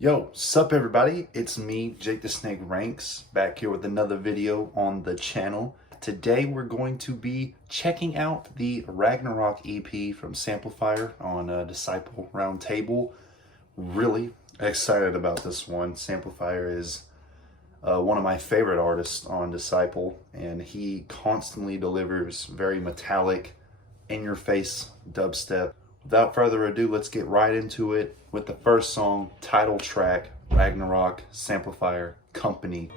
Yo, sup everybody, it's me, Jake the Snake Ranks, back here with another video on the channel. Today we're going to be checking out the Ragnarok EP from Samplifire on Disciple Roundtable. Really excited about this one. Samplifire is one of my favorite artists on Disciple, and he constantly delivers very metallic, in-your-face dubstep. Without further ado, let's get right into it with the first song, title track, Ragnarok, Samplifire, Company.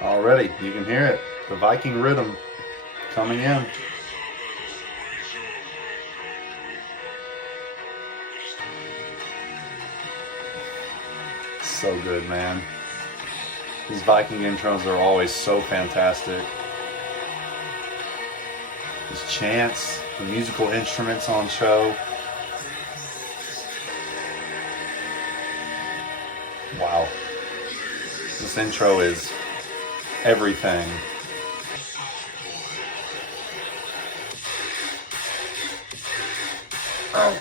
Already, you can hear it. The Viking Riddim coming in. So good, man. These Viking intros are always so fantastic. These chants, the musical instruments on show. Wow. This intro is everything. Oh.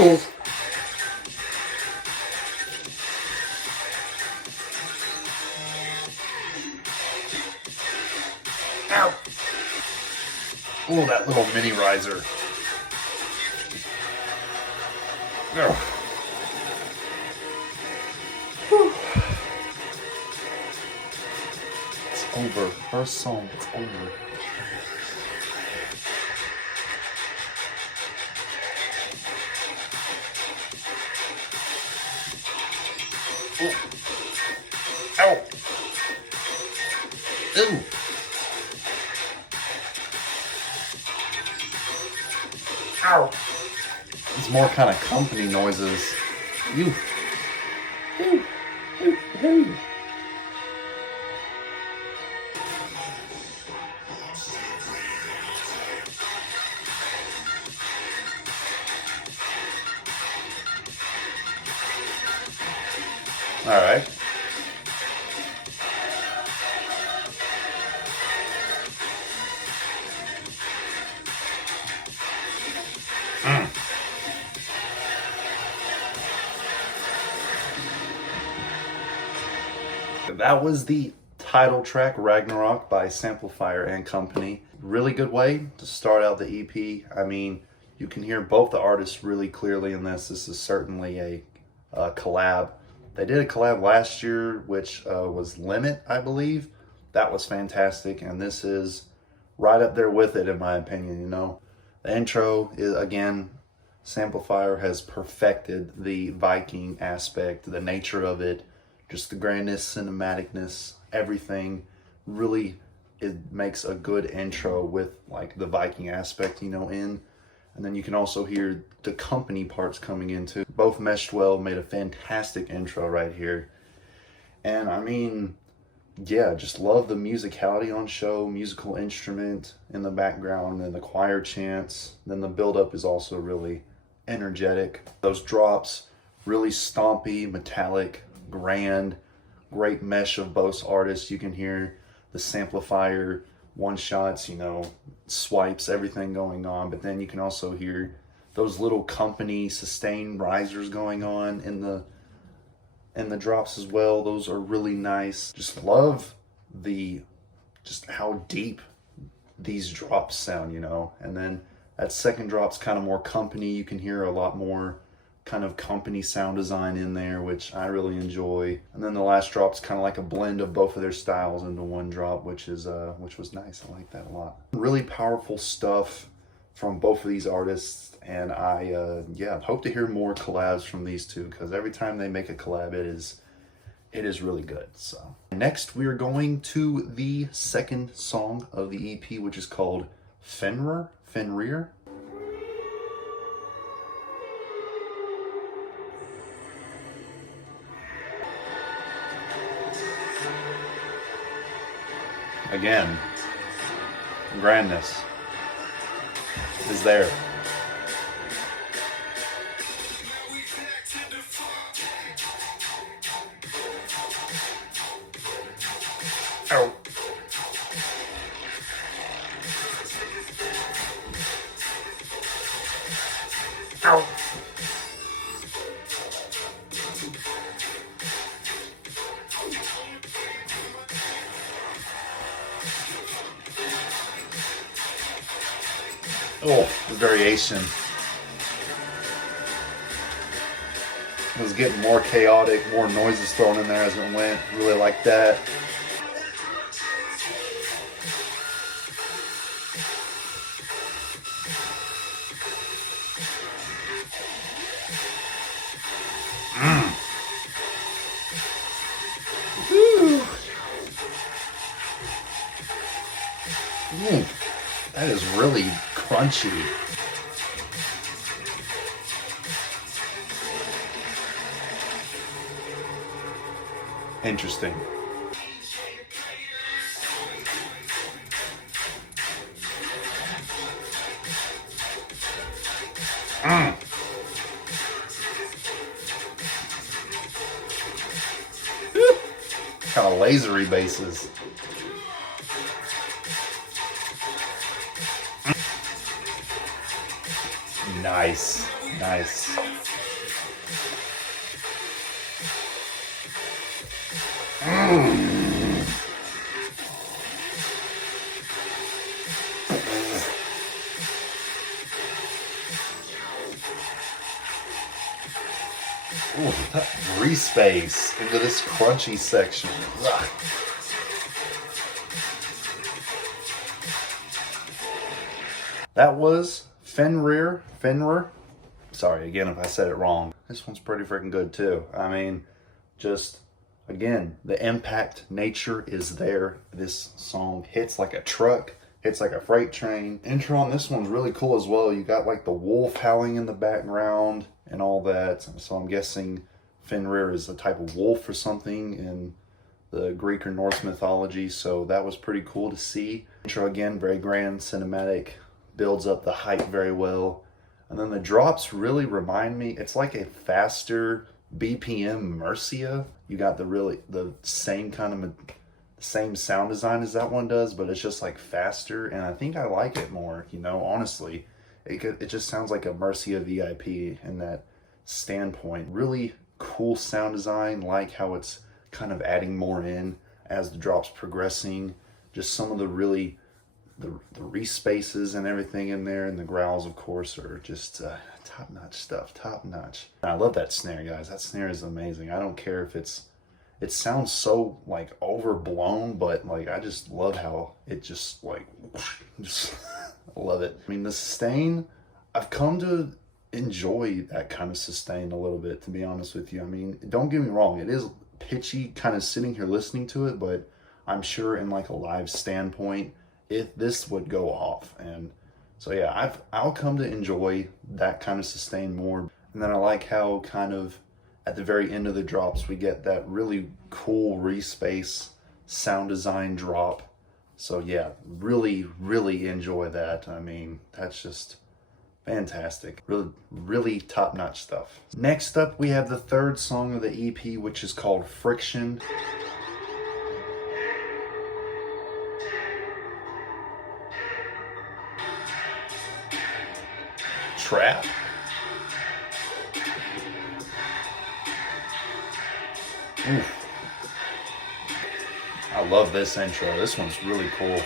Oh. Ow. Oh, that little mini riser. Oh. It's over. First song, it's over. Oh. Ow. Ew. Ow. It's more kind of company noises. You. Ew. Ew. Ew. All right. That was the title track, Ragnarok, by Samplifire and Company. Really good way to start out the EP. I mean, you can hear both the artists really clearly in this. This is certainly a collab. They did a collab last year, which was Limit, I believe. That was fantastic, and this is right up there with it, in my opinion, you know. The intro is, again, Samplifire has perfected the Viking aspect, the nature of it, just the grandness, cinematicness, everything. Really, it makes a good intro with like the Viking aspect, you know, in. And then you can also hear the company parts coming into. Both meshed well, made a fantastic intro right here. And I mean, yeah, just love the musicality on show, musical instrument in the background, and the choir chants. Then the build-up is also really energetic. Those drops, really stompy, metallic, grand, great mesh of both artists. You can hear the Samplifire one-shots, you know, swipes, everything going on, but then you can also hear those little company sustained risers going on in the drops as well. Those are really nice. Just love just how deep these drops sound, you know. And then that second drop's kind of more company. You can hear a lot more kind of company sound design in there, which I really enjoy. And then the last drop's kind of like a blend of both of their styles into one drop, which was nice. I like that a lot. Really powerful stuff from both of these artists, and I hope to hear more collabs from these two, because every time they make a collab, it is really good. So next we are going to the second song of the EP, which is called Fenrir. Again, grandness is there. Oh, the variation. It was getting more chaotic, more noises thrown in there as it went. Really like that. Ooh, that is really crunchy. Interesting. Kind of lasery basses. Nice, nice. Ooh, that re-space into this crunchy section. Ugh. That was Fenrir. Sorry again if I said it wrong. This one's pretty freaking good too. I mean, just again, the impact nature is there. This song hits like a truck, hits like a freight train. Intro on this one's really cool as well. You got like the wolf howling in the background and all that. So I'm guessing Fenrir is a type of wolf or something in the Greek or Norse mythology. So that was pretty cool to see. Intro again, very grand, cinematic, builds up the hype very well. And then the drops really remind me, it's like a faster BPM Mercia. You got the same kind of same sound design as that one does, but it's just like faster, and I think I like it more, you know, honestly. It just sounds like a Mercia VIP in that standpoint. Really cool sound design, like how it's kind of adding more in as the drops progressing. Just some of the really the re-spaces and everything in there, and the growls of course are just top-notch stuff, top-notch. I love that snare, guys. That snare is amazing. I don't care if it sounds so like overblown, but like I just love how it just like just I love it. I mean, the sustain, I've come to enjoy that kind of sustain a little bit, to be honest with you. I mean, don't get me wrong, it is pitchy kind of sitting here listening to it, but I'm sure in like a live standpoint, this would go off. And so yeah, I'll come to enjoy that kind of sustain more. And then I like how kind of at the very end of the drops we get that really cool re-space sound design drop. So yeah, really enjoy that. I mean, that's just fantastic. Really top-notch stuff. Next up, we have the third song of the EP, which is called Friction. Trap. Oof. I love this intro. This one's really cool.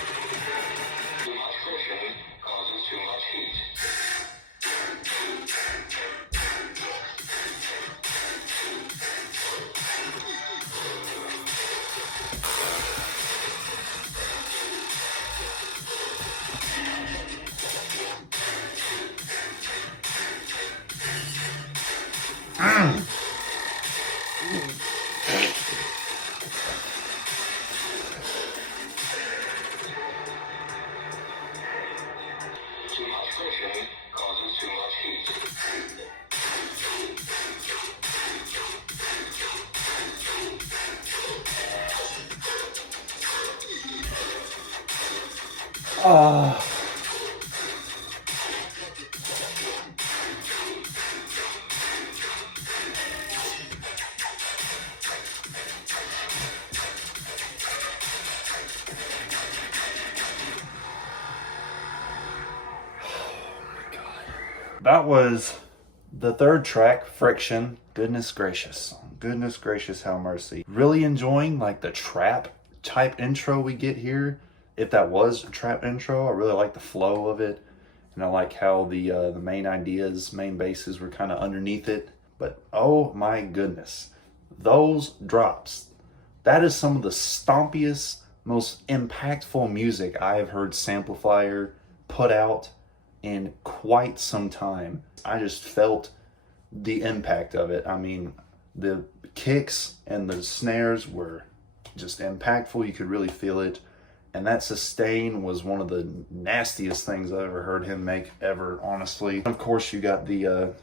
That was the third track, Friction. Goodness gracious, how mercy. Really enjoying like the trap type intro we get here. If that was a trap intro, I really like the flow of it. and I like how the main bases were kind of underneath it. But oh my goodness, those drops! That is some of the stompiest, most impactful music I have heard Samplifire put out in quite some time. I just felt the impact of it. I mean, the kicks and the snares were just impactful. You could really feel it. And that sustain was one of the nastiest things I've ever heard him make ever, honestly. Of course, you got the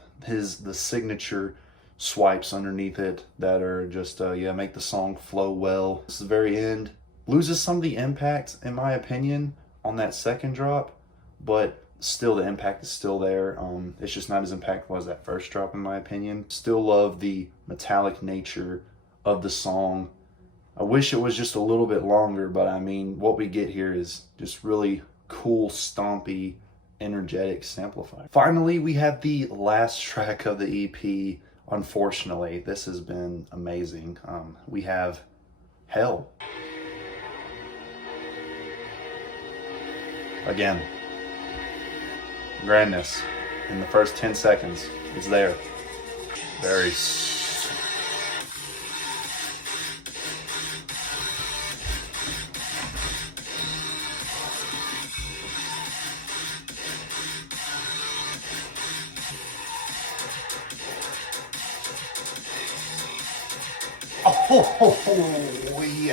signature swipes underneath it that are just make the song flow well. This is the very end. Loses some of the impact, in my opinion, on that second drop, but still the impact is still there. It's just not as impactful as that first drop, in my opinion. Still love the metallic nature of the song. I wish it was just a little bit longer, but I mean, what we get here is just really cool, stompy, energetic Samplifire. Finally, we have the last track of the EP. Unfortunately, this has been amazing. We have Hell. Again, grandness in the first 10 seconds is there. Very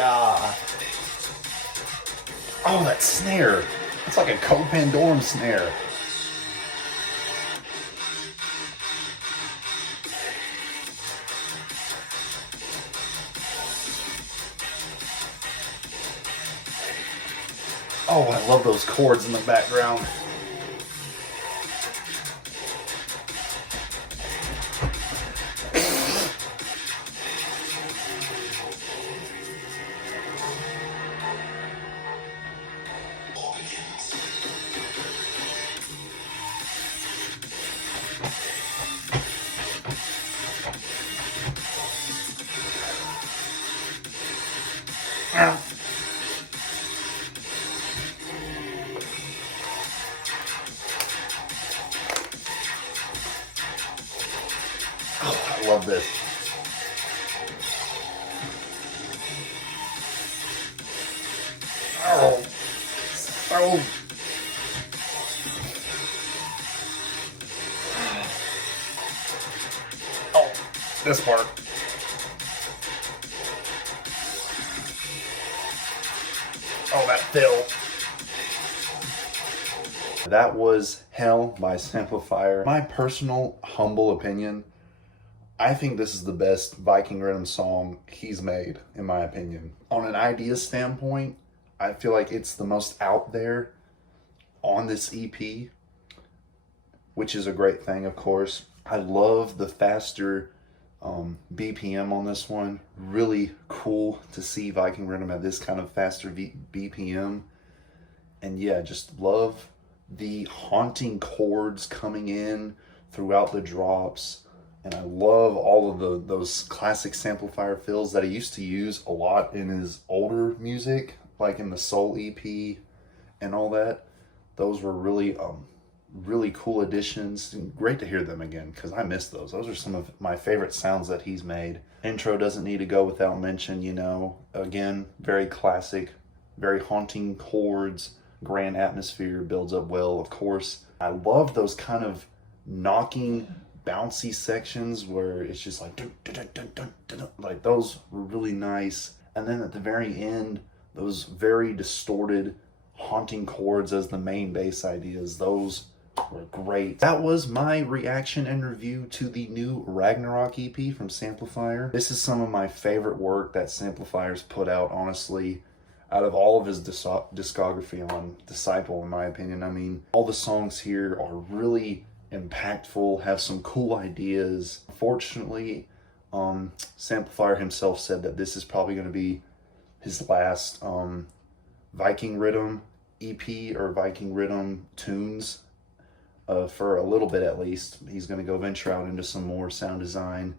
yeah. Oh, that snare. It's like a Copandorum snare. Oh, I love those chords in the background. Oh, I love this. Oh, so. Oh, this part. Oh, that fill. That was Hell by Samplifire. My personal humble opinion, I think this is the best Viking Riddim song he's made, in my opinion. On an idea standpoint, I feel like it's the most out there on this EP, which is a great thing, of course. I love the faster BPM on this one. Really cool to see Viking Riddim at this kind of faster BPM. And yeah, just love the haunting chords coming in throughout the drops. And I love all of those classic Samplifire fills that he used to use a lot in his older music, like in the Soul EP and all that. Those were really really cool additions. Great to hear them again, because I miss those. Those are some of my favorite sounds that he's made. Intro doesn't need to go without mention, you know. Again, very classic, very haunting chords, grand atmosphere, builds up well, of course. I love those kind of knocking, bouncy sections where it's just like dun, dun, dun, dun, dun, dun. Like those were really nice. And then at the very end, those very distorted, haunting chords as the main bass ideas, those were great. That was my reaction and review to the new Ragnarok EP from Samplifire. This is some of my favorite work that Samplifire's put out, honestly, out of all of his discography on Disciple, in my opinion. I mean, all the songs here are really impactful, have some cool ideas. Unfortunately, Samplifire himself said that this is probably going to be his last Viking Riddim EP or Viking Riddim tunes for a little bit at least. He's going to go venture out into some more sound design.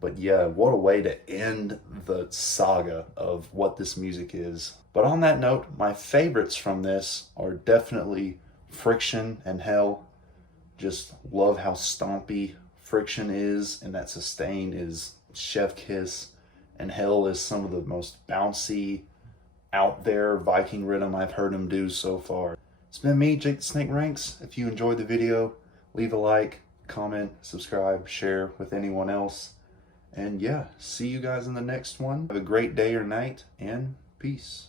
But yeah, what a way to end the saga of what this music is. But on that note, my favorites from this are definitely Friction and Hell. Just love how stompy Friction is, and that sustain is chef kiss. And Hell is some of the most bouncy, out there Viking Riddim I've heard him do so far. It's been me, Jake the Snake Ranks. If you enjoyed the video, leave a like, comment, subscribe, share with anyone else. And yeah, see you guys in the next one. Have a great day or night, and peace.